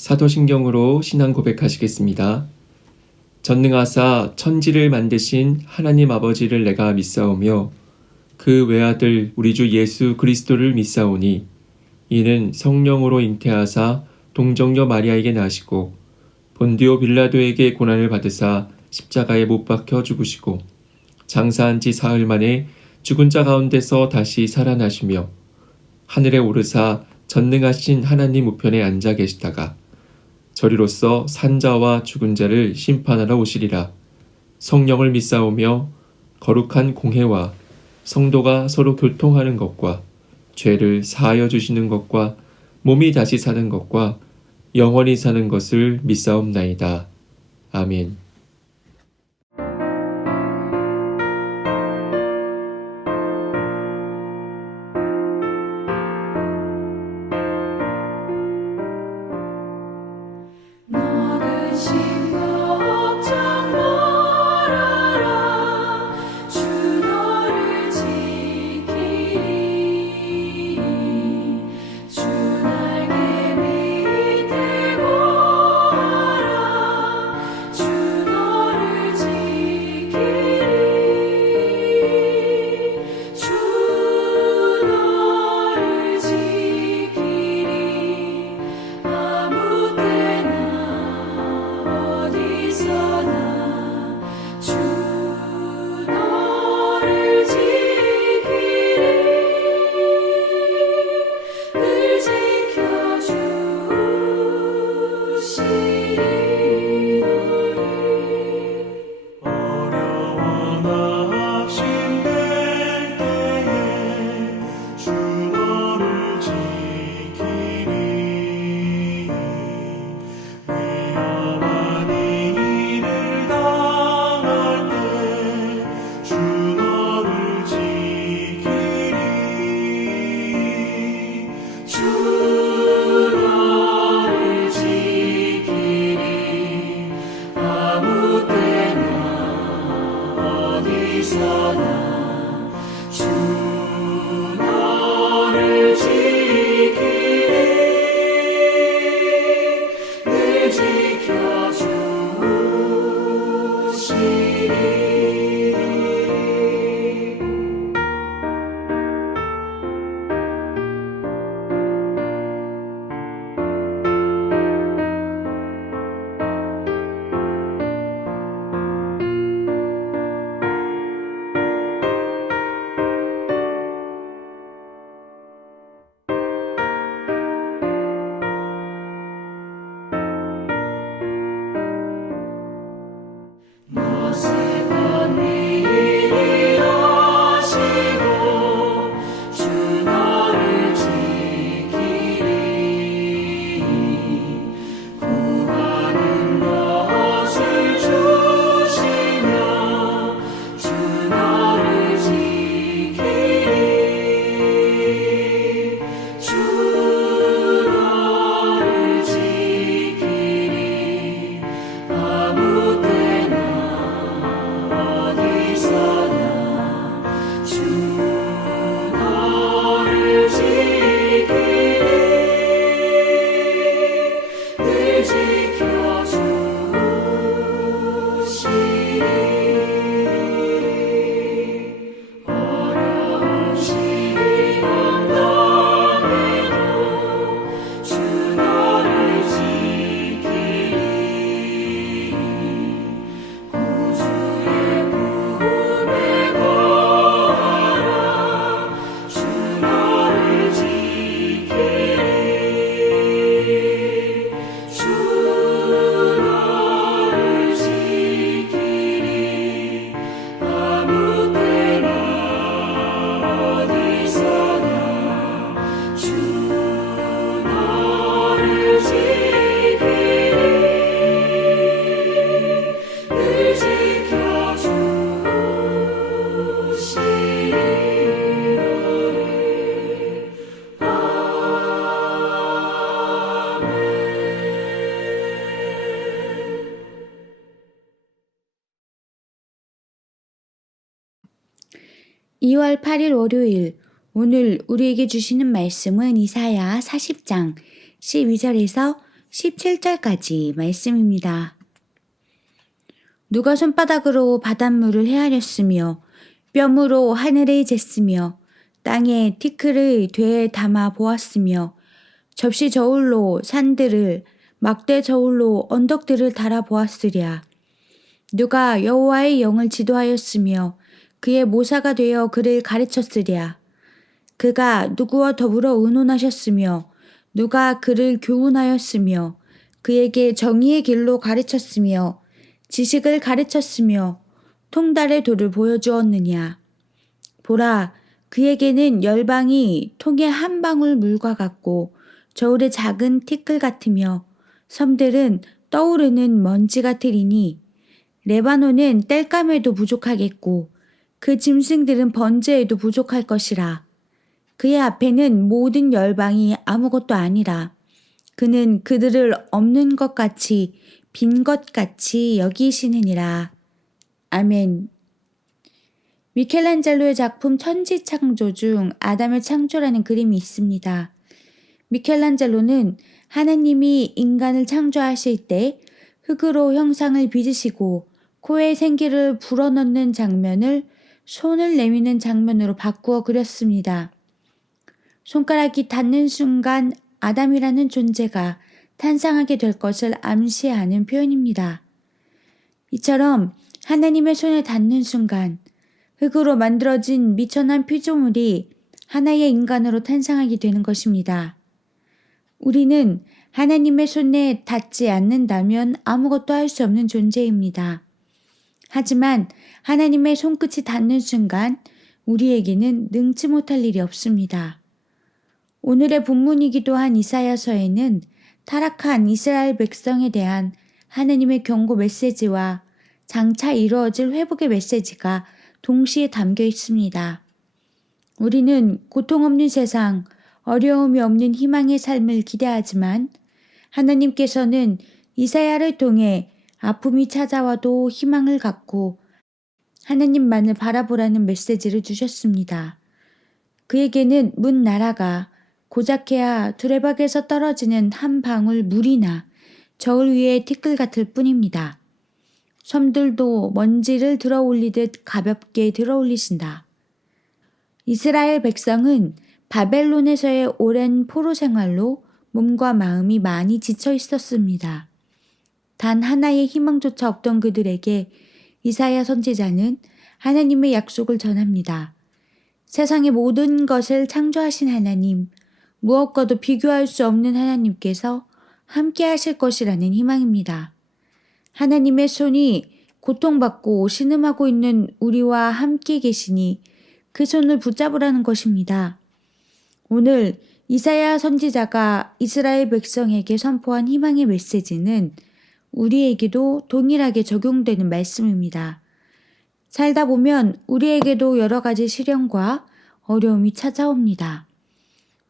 사도신경으로 신앙 고백하시겠습니다. 전능하사 천지를 만드신 하나님 아버지를 내가 믿사오며 그 외아들 우리 주 예수 그리스도를 믿사오니 이는 성령으로 잉태하사 동정녀 마리아에게 나시고 본디오 빌라도에게 고난을 받으사 십자가에 못 박혀 죽으시고 장사한 지 사흘 만에 죽은 자 가운데서 다시 살아나시며 하늘에 오르사 전능하신 하나님 우편에 앉아 계시다가 저리로서 산자와 죽은 자를 심판하러 오시리라. 성령을 믿사오며 거룩한 공회와 성도가 서로 교통하는 것과 죄를 사하여 주시는 것과 몸이 다시 사는 것과 영원히 사는 것을 믿사옵나이다. 아멘. (2월 8일) 월요일. 오늘 우리에게 주시는 말씀은 이사야 40장 12절에서 17절까지 말씀입니다. 누가 손바닥으로 바닷물을 헤아렸으며 뼘으로 하늘을 쟀으며 땅에 티끌을 되에 담아 보았으며 접시 저울로 산들을 막대 저울로 언덕들을 달아 보았으랴. 누가 여호와의 영을 지도하였으며 그의 모사가 되어 그를 가르쳤으랴. 그가 누구와 더불어 의논하셨으며 누가 그를 교훈하였으며 그에게 정의의 길로 가르쳤으며 지식을 가르쳤으며 통달의 도를 보여주었느냐. 보라, 그에게는 열방이 통의 한 방울 물과 같고 저울의 작은 티끌 같으며 섬들은 떠오르는 먼지 같으리니 레바논은 땔감에도 부족하겠고 그 짐승들은 번제에도 부족할 것이라. 그의 앞에는 모든 열방이 아무것도 아니라 그는 그들을 없는 것 같이 빈 것 같이 여기시느니라. 아멘. 미켈란젤로의 작품 천지창조 중 아담의 창조라는 그림이 있습니다. 미켈란젤로는 하나님이 인간을 창조하실 때 흙으로 형상을 빚으시고 코에 생기를 불어넣는 장면을 손을 내미는 장면으로 바꾸어 그렸습니다. 손가락이 닿는 순간 아담이라는 존재가 탄생하게 될 것을 암시하는 표현입니다. 이처럼 하나님의 손에 닿는 순간 흙으로 만들어진 미천한 피조물이 하나의 인간으로 탄생하게 되는 것입니다. 우리는 하나님의 손에 닿지 않는다면 아무것도 할 수 없는 존재입니다. 하지만 하나님의 손끝이 닿는 순간 우리에게는 능치 못할 일이 없습니다. 오늘의 본문이기도 한 이사야서에는 타락한 이스라엘 백성에 대한 하나님의 경고 메시지와 장차 이루어질 회복의 메시지가 동시에 담겨 있습니다. 우리는 고통 없는 세상, 어려움이 없는 희망의 삶을 기대하지만 하나님께서는 이사야를 통해 아픔이 찾아와도 희망을 갖고 하나님만을 바라보라는 메시지를 주셨습니다. 그에게는 문 나라가 고작해야 두레박에서 떨어지는 한 방울 물이나 저울 위의 티끌 같을 뿐입니다. 섬들도 먼지를 들어올리듯 가볍게 들어올리신다. 이스라엘 백성은 바벨론에서의 오랜 포로 생활로 몸과 마음이 많이 지쳐 있었습니다. 단 하나의 희망조차 없던 그들에게 이사야 선지자는 하나님의 약속을 전합니다. 세상의 모든 것을 창조하신 하나님, 무엇과도 비교할 수 없는 하나님께서 함께 하실 것이라는 희망입니다. 하나님의 손이 고통받고 신음하고 있는 우리와 함께 계시니 그 손을 붙잡으라는 것입니다. 오늘 이사야 선지자가 이스라엘 백성에게 선포한 희망의 메시지는 우리에게도 동일하게 적용되는 말씀입니다. 살다 보면 우리에게도 여러 가지 시련과 어려움이 찾아옵니다.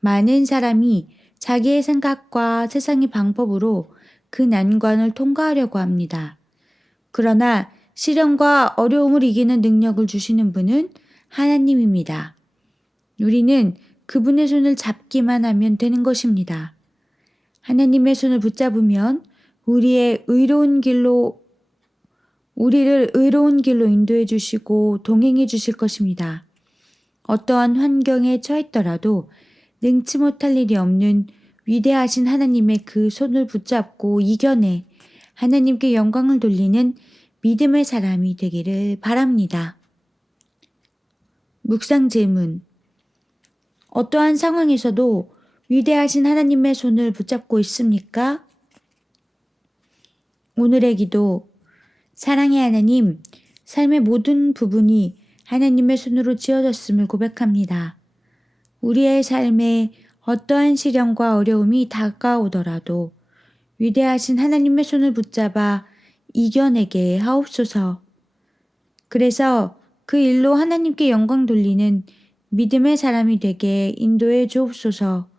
많은 사람이 자기의 생각과 세상의 방법으로 그 난관을 통과하려고 합니다. 그러나 시련과 어려움을 이기는 능력을 주시는 분은 하나님입니다. 우리는 그분의 손을 잡기만 하면 되는 것입니다. 하나님의 손을 붙잡으면 우리를 의로운 길로 인도해 주시고 동행해 주실 것입니다. 어떠한 환경에 처했더라도 능치 못할 일이 없는 위대하신 하나님의 그 손을 붙잡고 이겨내 하나님께 영광을 돌리는 믿음의 사람이 되기를 바랍니다. 묵상 질문. 어떠한 상황에서도 위대하신 하나님의 손을 붙잡고 있습니까? 오늘의 기도. 사랑의 하나님, 삶의 모든 부분이 하나님의 손으로 지어졌음을 고백합니다. 우리의 삶에 어떠한 시련과 어려움이 다가오더라도 위대하신 하나님의 손을 붙잡아 이겨내게 하옵소서. 그래서 그 일로 하나님께 영광 돌리는 믿음의 사람이 되게 인도해 주옵소서.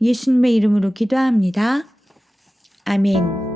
예수님의 이름으로 기도합니다. 아멘.